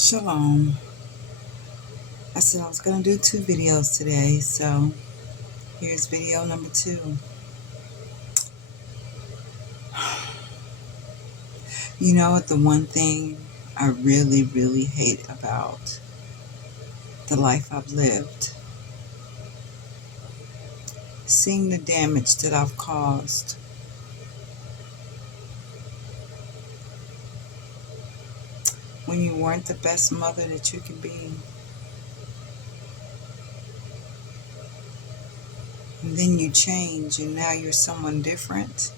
Shalom. I said I was going to do two videos today, so here's video number two. You know what, the one thing I really, really hate about the life I've lived? Seeing the damage that I've caused. When you weren't the best mother that you could be. And then you change and now you're someone different.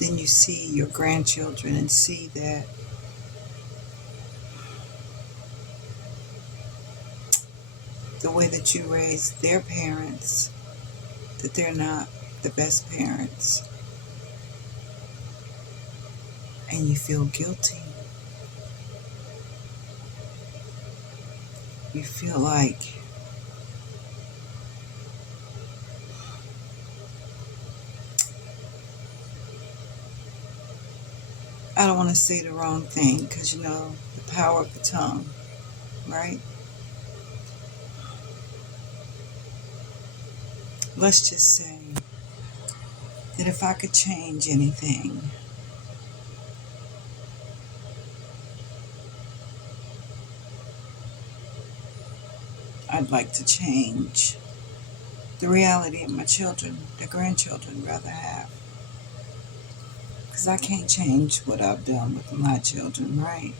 Then you see your grandchildren and see that the way that you raised their parents, that they're not the best parents. And you feel guilty. You feel like I don't want to say the wrong thing because the power of the tongue, right? Let's just say that if I could change anything, I'd like to change the reality of my children, the grandchildren rather have. Because I can't change what I've done with my children, right?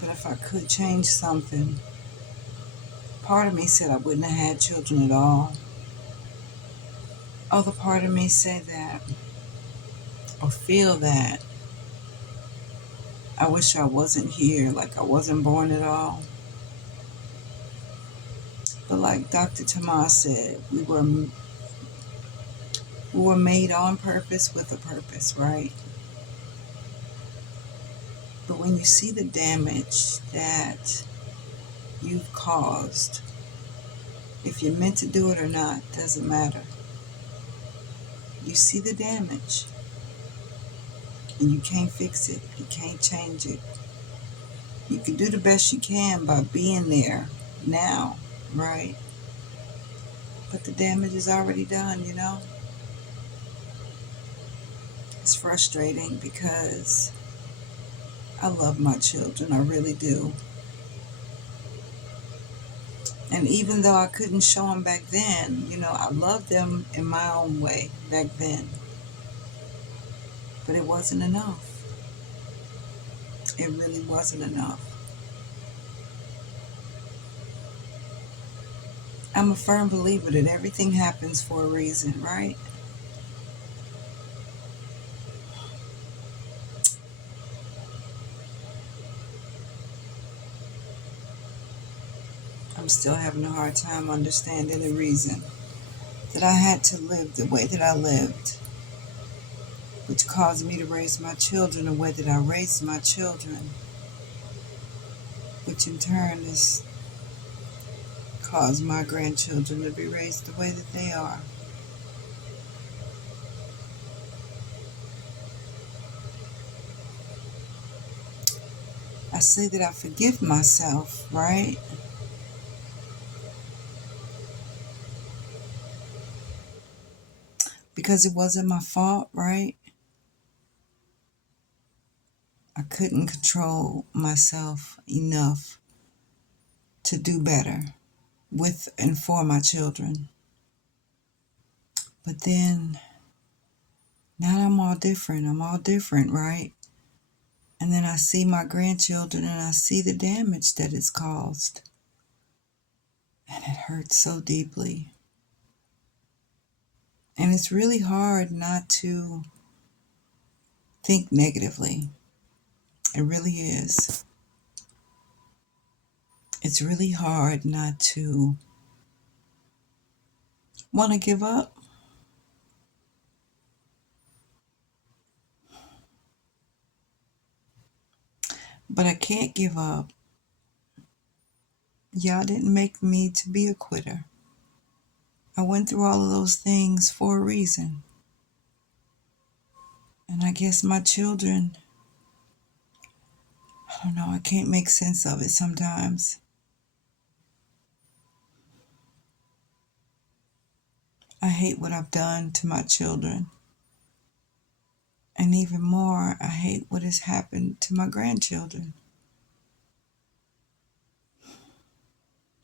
But if I could change something, part of me said I wouldn't have had children at all. Other part of me say that, or feel that, I wish I wasn't here, like I wasn't born at all. But like Dr. Tamar said, we were made on purpose with a purpose, right? But when you see the damage that you've caused, if you're meant to do it or not, doesn't matter. You see the damage and you can't fix it. You can't change it. You can do the best you can by being there now, right? But the damage is already done. It's frustrating because I love my children, I really do. And even though I couldn't show them back then, I loved them in my own way back then. But it wasn't enough. It really wasn't enough. I'm a firm believer that everything happens for a reason, right? I'm still having a hard time understanding the reason that I had to live the way that I lived, which caused me to raise my children the way that I raised my children, which in turn has caused my grandchildren to be raised the way that they are. I say that I forgive myself, right? Because it wasn't my fault, right? I couldn't control myself enough to do better with and for my children. But then, now I'm all different. I'm all different, right? And then I see my grandchildren and I see the damage that it's caused. And it hurts so deeply. And it's really hard not to think negatively. It really is. It's really hard not to want to give up. But I can't give up. Y'all didn't make me to be a quitter. I went through all of those things for a reason. And I guess my children I don't know, I can't make sense of it sometimes. I hate what I've done to my children. And even more, I hate what has happened to my grandchildren.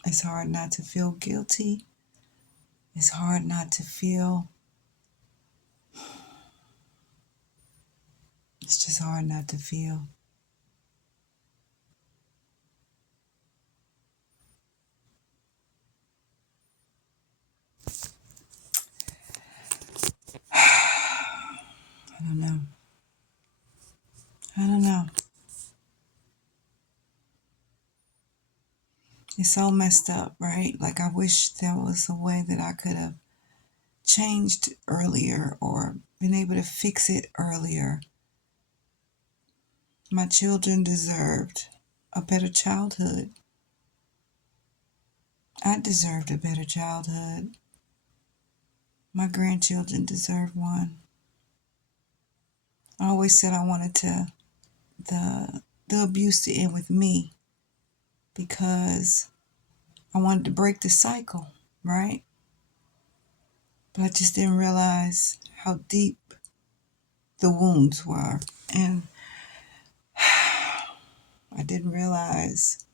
It's hard not to feel guilty. It's hard not to feel, it's just hard not to feel. I don't know. I don't know. It's all messed up, right? Like, I wish there was a way that I could have changed earlier or been able to fix it earlier. My children deserved a better childhood. I deserved a better childhood. My grandchildren deserve one. I always said I wanted the abuse to end with me because I wanted to break the cycle, right? But I just didn't realize how deep the wounds were. And I didn't realize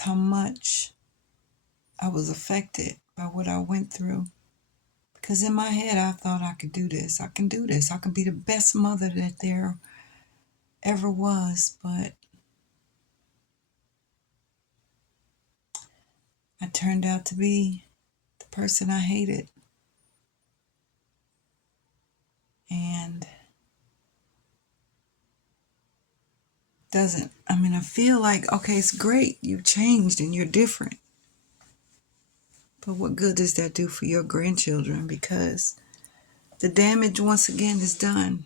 how much I was affected by what I went through. Because in my head, I thought I could do this. I can do this. I can be the best mother that there ever was. But I turned out to be the person I hated. And I feel like, okay, it's great. You've changed and you're different. But what good does that do for your grandchildren? Because the damage, once again, is done.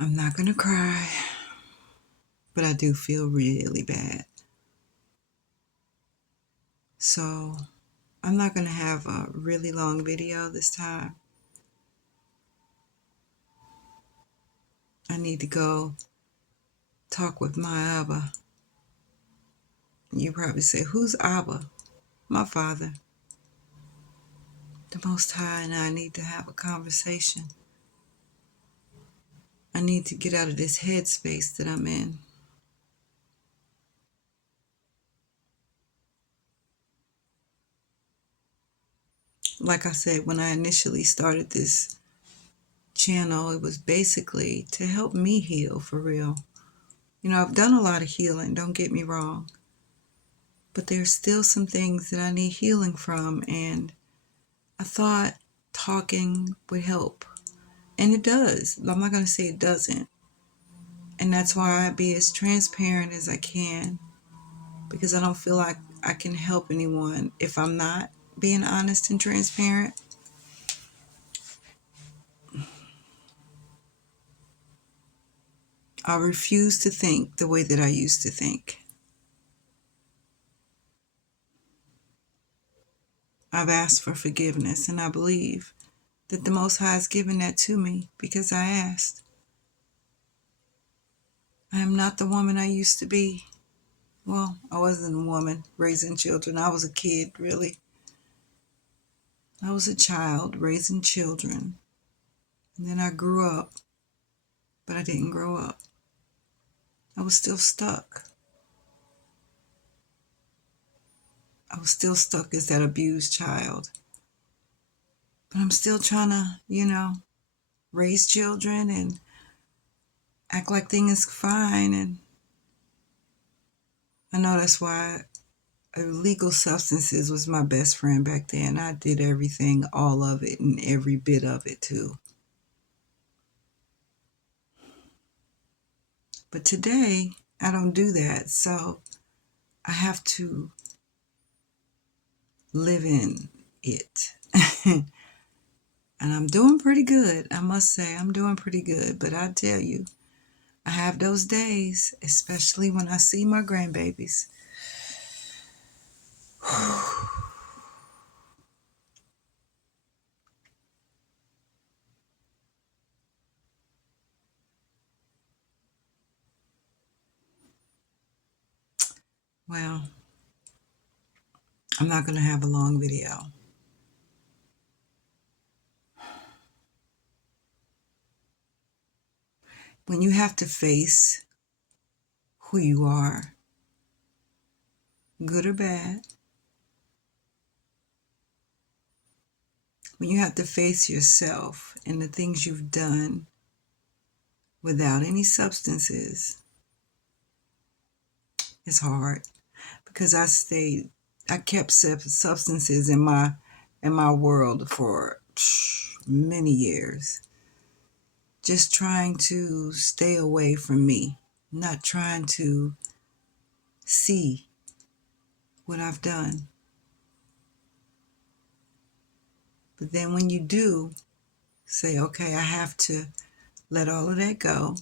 I'm not going to cry, but I do feel really bad. So I'm not going to have a really long video this time. I need to go talk with my Abba. You probably say, who's Abba? My Father. The Most High and I need to have a conversation. I need to get out of this headspace that I'm in. Like I said, when I initially started this channel, it was basically to help me heal for real. You know, I've done a lot of healing, don't get me wrong. But there's still some things that I need healing from, and I thought talking would help. And it does. I'm not going to say it doesn't. And that's why I be as transparent as I can, because I don't feel like I can help anyone if I'm not being honest and transparent. I refuse to think the way that I used to think. I've asked for forgiveness, and I believe that the Most High has given that to me because I asked. I am not the woman I used to be. Well, I wasn't a woman raising children. I was a kid, really. I was a child raising children. And then I grew up, but I didn't grow up. I was still stuck. I was still stuck as that abused child. But I'm still trying to, raise children and act like things are fine. And I know that's why illegal substances was my best friend back then. I did everything, all of it, and every bit of it too. But today, I don't do that. So I have to live in it. And I'm doing pretty good. I must say, I'm doing pretty good. But I tell you, I have those days, especially when I see my grandbabies. Well, I'm not going to have a long video. When you have to face who you are, good or bad, when you have to face yourself and the things you've done without any substances, it's hard because I kept substances in my world for many years, just trying to stay away from me, not trying to see what I've done. But then when you do say, okay, I have to let all of that go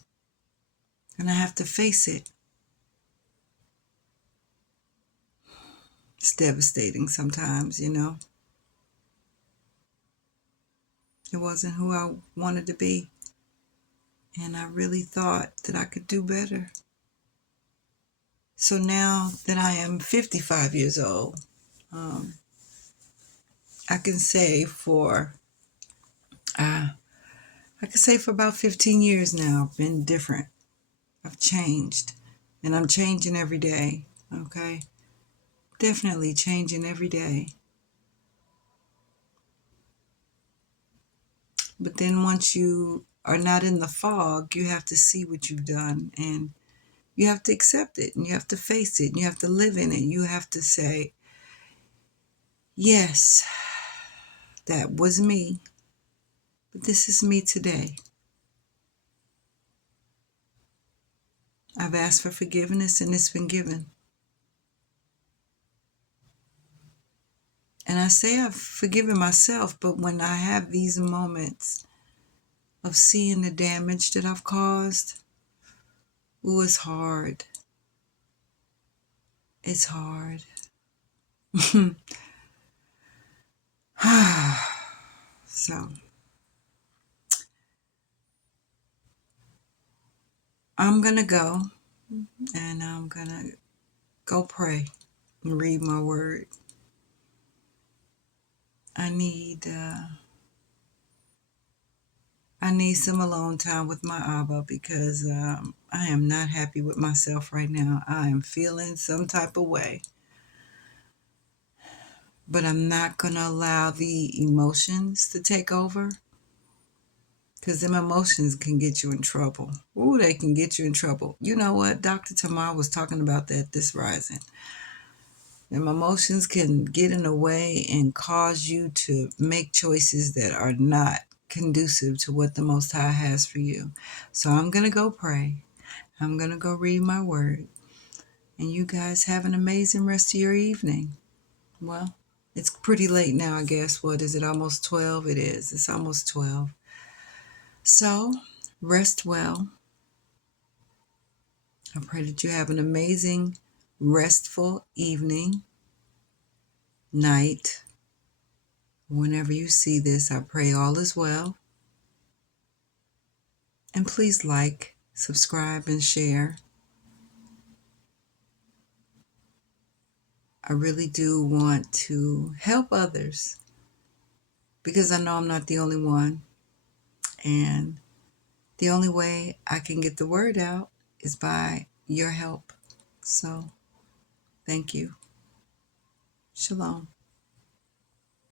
and I have to face it, it's devastating sometimes, you know. It wasn't who I wanted to be. And I really thought that I could do better. So now that I am 55 years old, um, I can say for uh, I can say for about 15 years now, I've been different. I've changed, and I'm changing every day. Okay, definitely changing every day. But then once you are not in the fog, you have to see what you've done, and you have to accept it, and you have to face it, and you have to live in it. You have to say, yes, that was me, but this is me today. I've asked for forgiveness and it's been given. And I say I've forgiven myself, but when I have these moments of seeing the damage that I've caused, ooh, it's hard. It's hard. So I'm going to go and I'm going to go pray and read my word. I need some alone time with my Abba because I am not happy with myself right now. I am feeling some type of way. But I'm not going to allow the emotions to take over because them emotions can get you in trouble. Ooh, they can get you in trouble. You know what? Dr. Tamar was talking about that this rising. Them emotions can get in the way and cause you to make choices that are not conducive to what the Most High has for you. So I'm going to go pray. I'm going to go read my word. And you guys have an amazing rest of your evening. Well, it's pretty late now, I guess. What is it? Almost 12? It is. It's almost 12. So, rest well. I pray that you have an amazing, restful evening, night. Whenever you see this, I pray all is well. And please like, subscribe, and share. I really do want to help others because I know I'm not the only one. And the only way I can get the word out is by your help. So, thank you. Shalom.